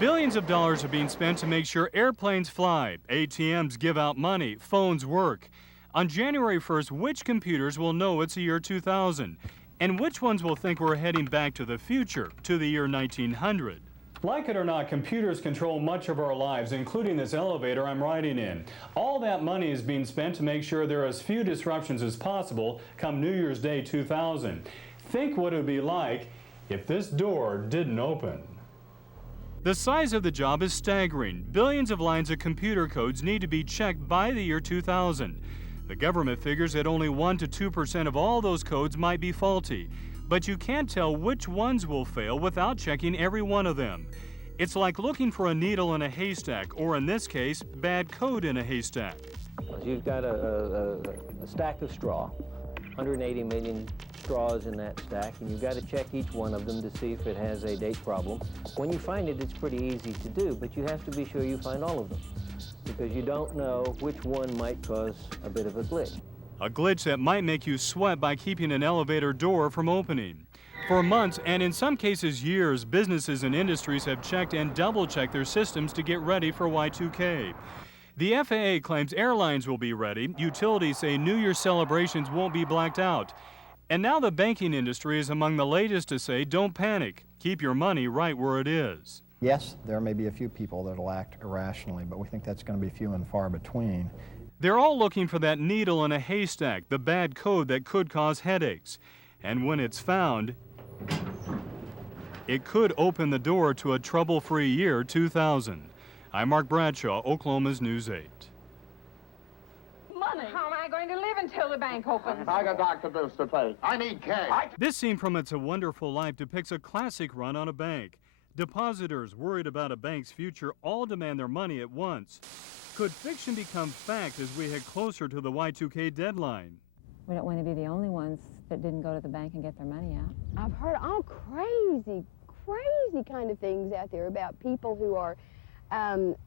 Billions of dollars are being spent to make sure airplanes fly, ATMs give out money, phones work. On January 1st, which computers will know it's the year 2000? And which ones will think we're heading back to the future, to the year 1900? Like it or not, computers control much of our lives, including this elevator I'm riding in. All that money is being spent to make sure there are as few disruptions as possible come New Year's Day 2000. Think what it would be like if this door didn't open. The size of the job is staggering. Billions of lines of computer codes need to be checked by the year 2000. The government figures that only 1 to 2% of all those codes might be faulty, but you can't tell which ones will fail without checking every one of them. It's like looking for a needle in a haystack, or in this case, bad code in a haystack. You've got a stack of straw, 180 million straws in that stack, and you've got to check each one of them to see if it has a date problem. When you find it, it's pretty easy to do, but you have to be sure you find all of them, because you don't know which one might cause a bit of a glitch. A glitch that might make you sweat by keeping an elevator door from opening. For months, and in some cases years, businesses and industries have checked and double-checked their systems to get ready for Y2K. The FAA claims airlines will be ready. Utilities say New Year's celebrations won't be blacked out. And now the banking industry is among the latest to say, don't panic. Keep your money right where it is. Yes, there may be a few people that will act irrationally, but we think that's going to be few and far between. They're all looking for that needle in a haystack, the bad code that could cause headaches. And when it's found, it could open the door to a trouble-free year 2000. I'm Mark Bradshaw, Oklahoma's News 8. Money. How am I going to live until the bank opens? I got doctor bills to pay. I need cash. This scene from It's a Wonderful Life depicts a classic run on a bank. Depositors worried about a bank's future all demand their money at once. Could fiction become fact as we head closer to the Y2K deadline? We don't want to be the only ones that didn't go to the bank and get their money out. I've heard all crazy kind of things out there about people who are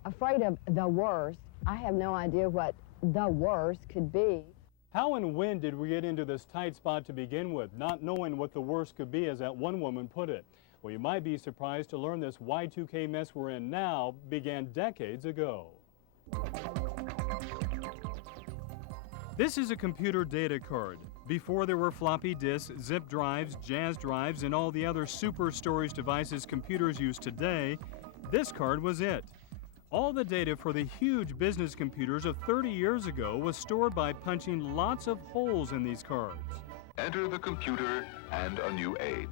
afraid of the worst. I have no idea what the worst could be. How and when did we get into this tight spot to begin with, not knowing what the worst could be, as that one woman put it? Well, you might be surprised to learn this Y2K mess we're in now began decades ago. This is a computer data card. Before there were floppy disks, zip drives, jazz drives, and all the other super storage devices computers use today, this card was it. All the data for the huge business computers of 30 years ago was stored by punching lots of holes in these cards. Enter the computer and a new age.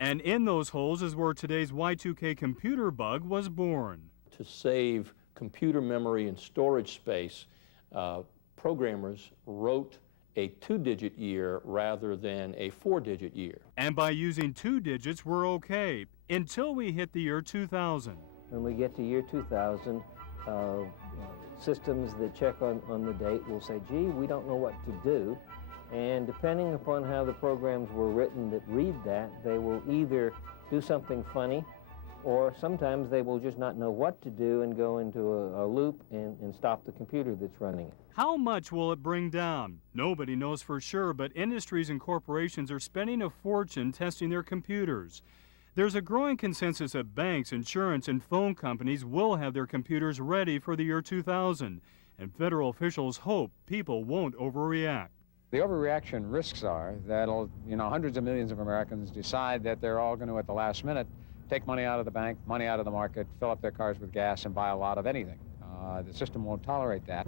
And in those holes is where today's Y2K computer bug was born. To save computer memory and storage space, programmers wrote a 2-digit year rather than a 4-digit year. And by using 2 digits, we're okay, until we hit the year 2000. When we get to year 2000, systems that check on the date will say, gee, we don't know what to do. And depending upon how the programs were written that read that, they will either do something funny, or sometimes they will just not know what to do and go into a loop and stop the computer that's running it. How much will it bring down? Nobody knows for sure, but industries and corporations are spending a fortune testing their computers. There's a growing consensus that banks, insurance, and phone companies will have their computers ready for the year 2000, and federal officials hope people won't overreact. The overreaction risks are that hundreds of millions of Americans decide that they're all going to, at the last minute, take money out of the bank, money out of the market, fill up their cars with gas, and buy a lot of anything. The system won't tolerate that.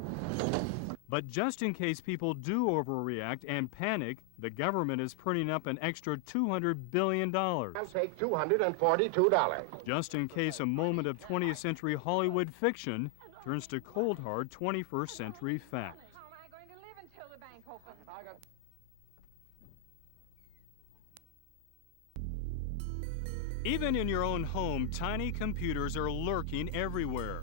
But just in case people do overreact and panic, the government is printing up an extra $200 billion. I'll take $242. Just in case a moment of 20th century Hollywood fiction turns to cold hard 21st century fact. How am I going to live until the bank opens? Even in your own home, tiny computers are lurking everywhere.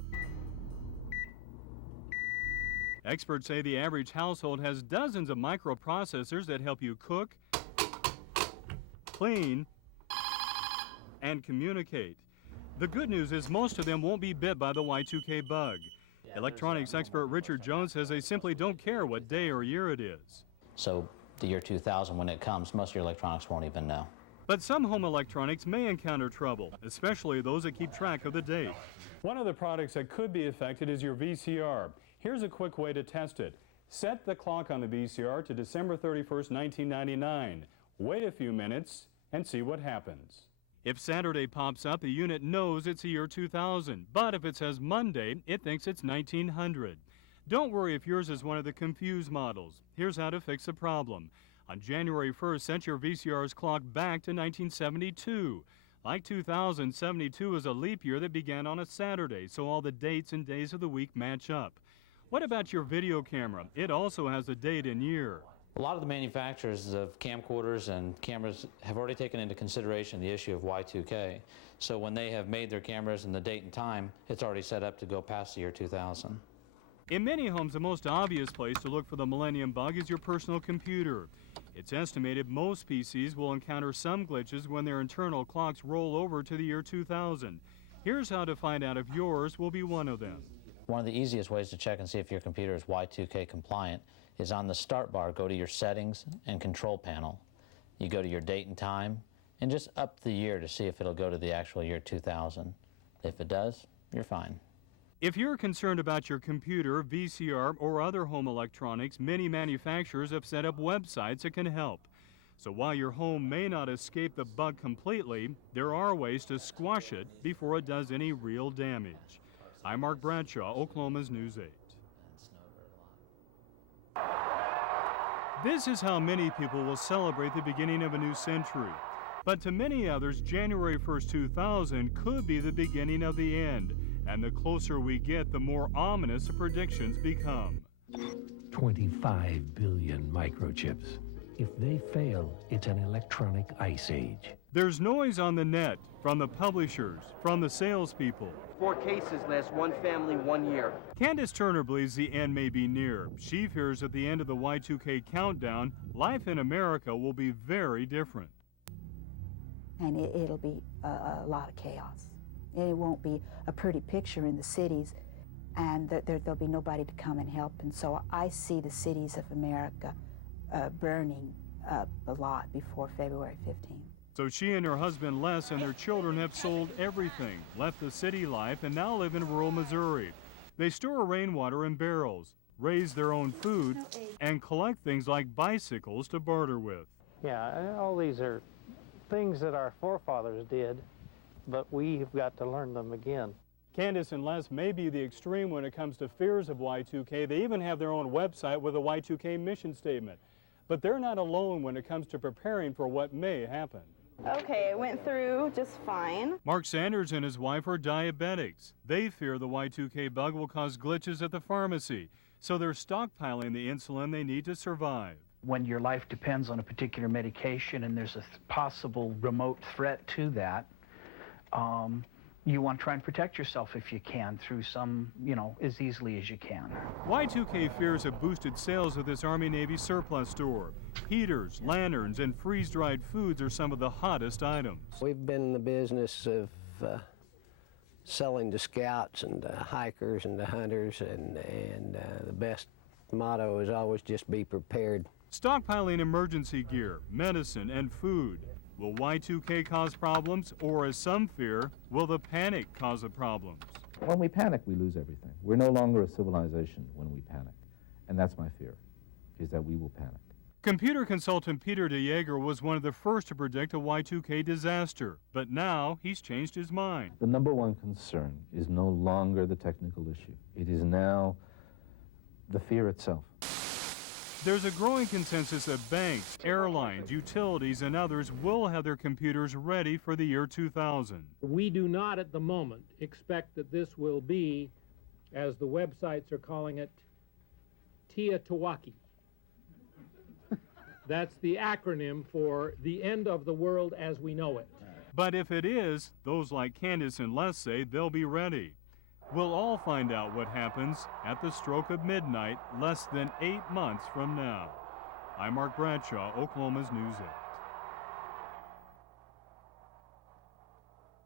Experts say the average household has dozens of microprocessors that help you cook, clean, and communicate. The good news is most of them won't be bit by the Y2K bug. Electronics expert Richard Jones says they simply don't care what day or year it is. So the year 2000, when it comes, most of your electronics won't even know. But some home electronics may encounter trouble, especially those that keep track of the date. One of the products that could be affected is your VCR. Here's a quick way to test it. Set the clock on the VCR to December 31st, 1999. Wait a few minutes and see what happens. If Saturday pops up, the unit knows it's the year 2000, but if it says Monday, it thinks it's 1900. Don't worry if yours is one of the confused models. Here's how to fix the problem. On January 1st, set your VCR's clock back to 1972. Like 2072 is a leap year that began on a Saturday, so all the dates and days of the week match up. What about your video camera? It also has a date and year. A lot of the manufacturers of camcorders and cameras have already taken into consideration the issue of Y2K. So when they have made their cameras and the date and time, it's already set up to go past the year 2000. In many homes, the most obvious place to look for the millennium bug is your personal computer. It's estimated most PCs will encounter some glitches when their internal clocks roll over to the year 2000. Here's how to find out if yours will be one of them. One of the easiest ways to check and see if your computer is Y2K compliant is on the start bar. Go to your settings and control panel. You go to your date and time and just up the year to see if it'll go to the actual year 2000. If it does, you're fine. If you're concerned about your computer, VCR, or other home electronics, many manufacturers have set up websites that can help. So while your home may not escape the bug completely, there are ways to squash it before it does any real damage. I'm Mark Bradshaw, Oklahoma's News 8. This is how many people will celebrate the beginning of a new century. But to many others, January 1st, 2000 could be the beginning of the end. And the closer we get, the more ominous the predictions become. 25 billion microchips. If they fail, it's an electronic ice age. There's noise on the net, from the publishers, from the salespeople. 4 cases last one family 1 year. Candace Turner believes the end may be near. She fears at the end of the Y2K countdown, life in America will be very different. And it'll be a lot of chaos. It won't be a pretty picture in the cities, and there'll be nobody to come and help. And so I see the cities of America burning up a lot before February 15th. So she and her husband Les and their children have sold everything, left the city life, and now live in rural Missouri. They store rainwater in barrels, raise their own food, and collect things like bicycles to barter with. Yeah, all these are things that our forefathers did, but we've got to learn them again. Candace and Les may be the extreme when it comes to fears of Y2K. They even have their own website with a Y2K mission statement. But they're not alone when it comes to preparing for what may happen. Okay, it went through just fine. Mark Sanders and his wife are diabetics. They fear the Y2K bug will cause glitches at the pharmacy, so they're stockpiling the insulin they need to survive. When your life depends on a particular medication and there's a possible remote threat to that, you want to try and protect yourself if you can through some, as easily as you can. Y2K fears have boosted sales of this Army-Navy surplus store. Heaters, lanterns, and freeze-dried foods are some of the hottest items. We've been in the business of selling to scouts and to hikers and to hunters, and the best motto is always just be prepared. Stockpiling emergency gear, medicine, and food. Will Y2K cause problems, or as some fear, will the panic cause the problems? When we panic, we lose everything. We're no longer a civilization when we panic. And that's my fear, is that we will panic. Computer consultant Peter DeJager was one of the first to predict a Y2K disaster, but now he's changed his mind. The number one concern is no longer the technical issue. It is now the fear itself. There's a growing consensus that banks, airlines, utilities, and others will have their computers ready for the year 2000. We do not at the moment expect that this will be, as the websites are calling it, Teotowaki. That's the acronym for the end of the world as we know it. But if it is, those like Candace and Les say they'll be ready. We'll all find out what happens at the stroke of midnight, less than 8 months from now. I'm Mark Bradshaw, Oklahoma's News 8.